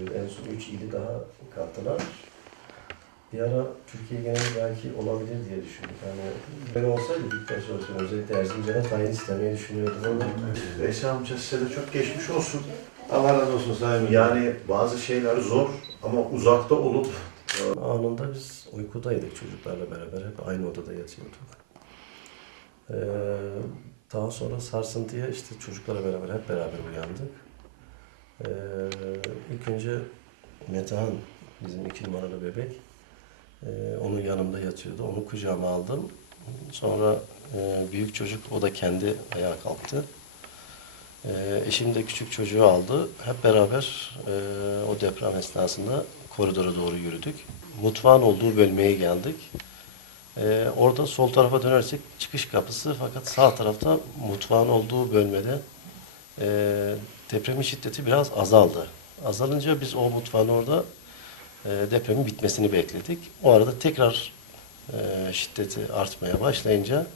En son 3 ili daha kattılar. Bir ara Türkiye geneli belki olabilir diye düşündük. Yani ben olsaydı Diktaş olsun özellikle Erzincan'a tayin istemeyi düşünüyordum ama Veysel amca size de çok geçmiş olsun. Allah razı olsun sayın Yani bazı şeyler zor ama uzakta olup Anında biz uykudaydık çocuklarla beraber. Hep aynı odada yatıyorduk. Ee, daha sonra sarsıntıya işte çocuklarla beraber hep beraber uyandık. Ee, ilk önce Metehan bizim iki numaralı bebek. Ee, onun yanımda yatıyordu. Onu kucağıma aldım. Sonra e, büyük çocuk o da kendi ayağa kalktı. Ee, eşim de küçük çocuğu aldı. Hep beraber e, o deprem esnasında koridora doğru yürüdük. Mutfağın olduğu bölmeye geldik. Ee, orada sol tarafa dönersek çıkış kapısı fakat sağ tarafta mutfağın olduğu bölmede e, depremin şiddeti biraz azaldı. Azalınca biz o mutfağın orada e, depremin bitmesini bekledik. O arada tekrar e, şiddeti artmaya başlayınca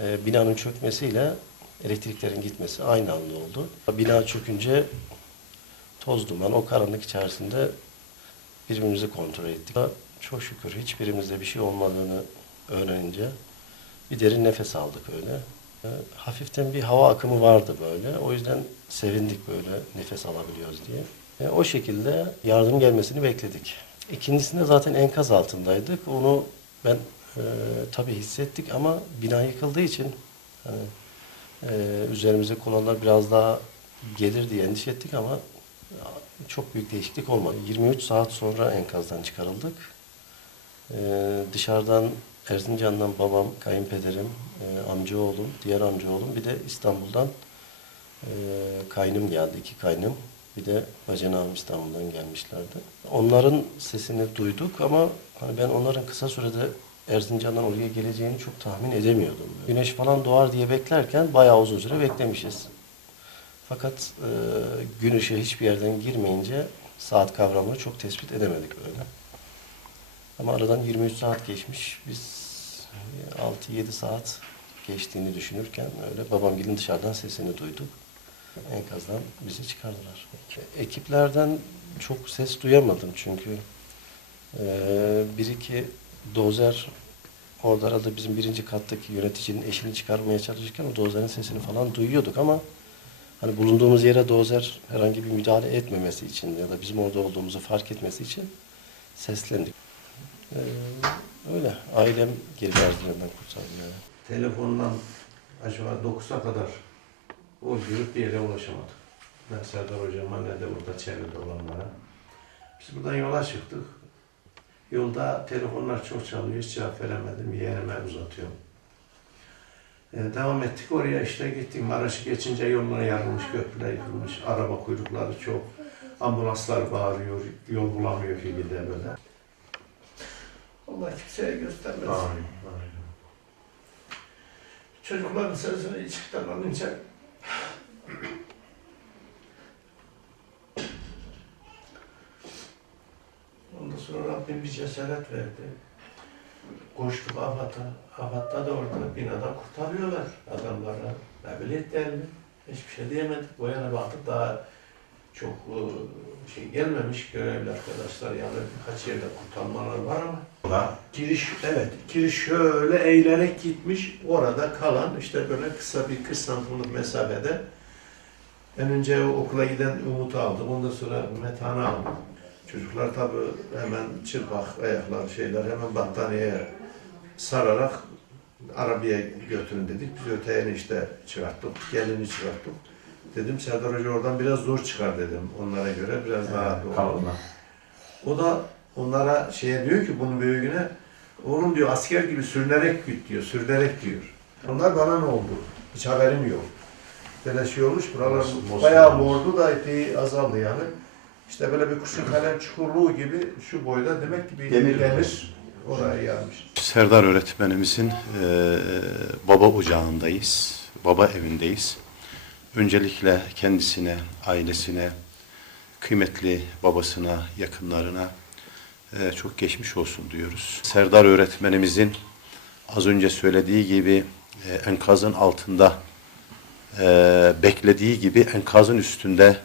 e, binanın çökmesiyle elektriklerin gitmesi aynı anda oldu. Bina çökünce toz duman o karanlık içerisinde birbirimizi kontrol ettik. Çok şükür hiçbirimizde bir şey olmadığını öğrenince bir derin nefes aldık öyle. E, Hafiften bir hava akımı vardı böyle. O yüzden sevindik böyle nefes alabiliyoruz diye. E, o şekilde yardım gelmesini bekledik. İkincisinde zaten enkaz altındaydık. Onu ben e, tabii hissettik ama bina yıkıldığı için hani, e, üzerimize kullananlar biraz daha gelir diye endişe ettik ama çok büyük değişiklik olmadı. 23 saat sonra enkazdan çıkarıldık. Ee, dışarıdan Erzincan'dan babam, kayınpederim, e, amcaoğlum, diğer amcaoğlum bir de İstanbul'dan e, kaynım geldi, iki kaynım. Bir de bacanağım İstanbul'dan gelmişlerdi. Onların sesini duyduk ama hani ben onların kısa sürede Erzincan'dan oraya geleceğini çok tahmin edemiyordum. Güneş falan doğar diye beklerken bayağı uzun süre beklemişiz. Fakat e, gün ışığı hiçbir yerden girmeyince saat kavramını çok tespit edemedik böyle. Ama aradan 23 saat geçmiş. Biz 6-7 saat geçtiğini düşünürken öyle babam gelin dışarıdan sesini duyduk. Enkazdan bizi çıkardılar. Ekiplerden çok ses duyamadım çünkü e, bir iki dozer orada arada bizim birinci kattaki yöneticinin eşini çıkarmaya çalışırken o dozerin sesini falan duyuyorduk ama hani bulunduğumuz yere dozer herhangi bir müdahale etmemesi için ya da bizim orada olduğumuzu fark etmesi için seslendik. Ee, öyle. Ailem geri Erzincan'dan kurtardı yani. telefondan acaba 9'a kadar o yürüp bir yere ulaşamadık. Ne Serdar hocama ne de burada çevrede olanlara. Biz buradan yola çıktık. Yolda telefonlar çok çalıyor. Hiç cevap veremedim. Yeğenime uzatıyorum. Ee, devam ettik oraya işte gittik. Maraş'ı geçince yollara yarılmış, köprüler yıkılmış. Araba kuyrukları çok. Ambulanslar bağırıyor. Yol bulamıyor gibi de böyle. Allah kimseye göstermesin. Çocukların sesini içikten alınca Ondan sonra Rabbim bir cesaret verdi. Koştuk AFAD'a. AFAD'da da orada binada kurtarıyorlar adamlara. Ameliyat geldi. Hiçbir şey diyemedik. Bu yana baktık daha çok e, şey gelmemiş görevli arkadaşlar. Yani birkaç yerde kurtarmalar var ama Giriş evet, giriş şöyle eğilerek gitmiş. Orada kalan işte böyle kısa bir 40 santimlik mesafede. En önce okula giden Umut'u aldım. Ondan sonra Metan'ı aldım. Çocuklar tabii hemen çırpak ayaklar şeyler hemen battaniyeye sararak arabaya götürün dedik. Biz öteyeni işte çıkarttık, gelini çıkarttık. Dedim Serdar Hoca oradan biraz zor çıkar dedim onlara göre biraz daha doğru. O da onlara şeye diyor ki bunun büyüğüne oğlum diyor asker gibi sürünerek git diyor, sürünerek diyor. Onlar bana ne oldu? Hiç haberim yok. Böyle şey olmuş, buralar Mos- bayağı mordu da epey azaldı yani. İşte böyle bir kuşun kalem çukurluğu gibi şu boyda demek ki bir Demir demir oraya gelmiş. Serdar öğretmenimizin e, baba ocağındayız, baba evindeyiz. Öncelikle kendisine, ailesine, kıymetli babasına, yakınlarına e, çok geçmiş olsun diyoruz. Serdar öğretmenimizin az önce söylediği gibi e, enkazın altında e, beklediği gibi enkazın üstünde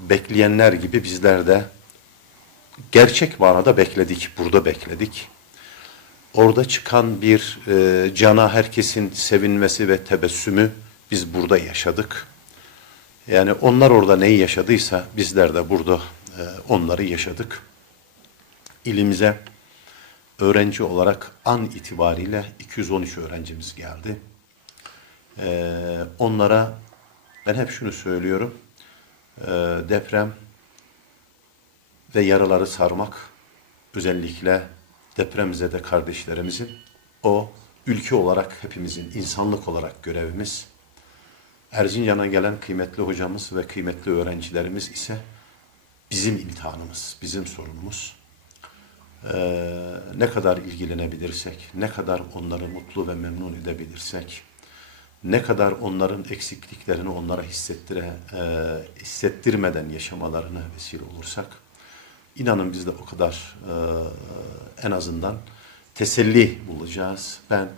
bekleyenler gibi bizler de gerçek manada bekledik, burada bekledik. Orada çıkan bir e, cana herkesin sevinmesi ve tebessümü biz burada yaşadık. Yani onlar orada neyi yaşadıysa bizler de burada e, onları yaşadık. İlimize öğrenci olarak an itibariyle 213 öğrencimiz geldi. E, onlara ben hep şunu söylüyorum. E, deprem ve yaraları sarmak özellikle depremzede kardeşlerimizin o ülke olarak hepimizin insanlık olarak görevimiz. Erzincan'a gelen kıymetli hocamız ve kıymetli öğrencilerimiz ise bizim imtihanımız, bizim sorunumuz. Ee, ne kadar ilgilenebilirsek, ne kadar onları mutlu ve memnun edebilirsek, ne kadar onların eksikliklerini onlara hissettire, e, hissettirmeden yaşamalarına vesile olursak, inanın biz de o kadar e, en azından teselli bulacağız. Ben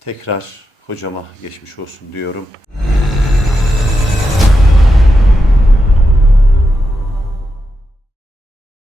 tekrar hocama geçmiş olsun diyorum.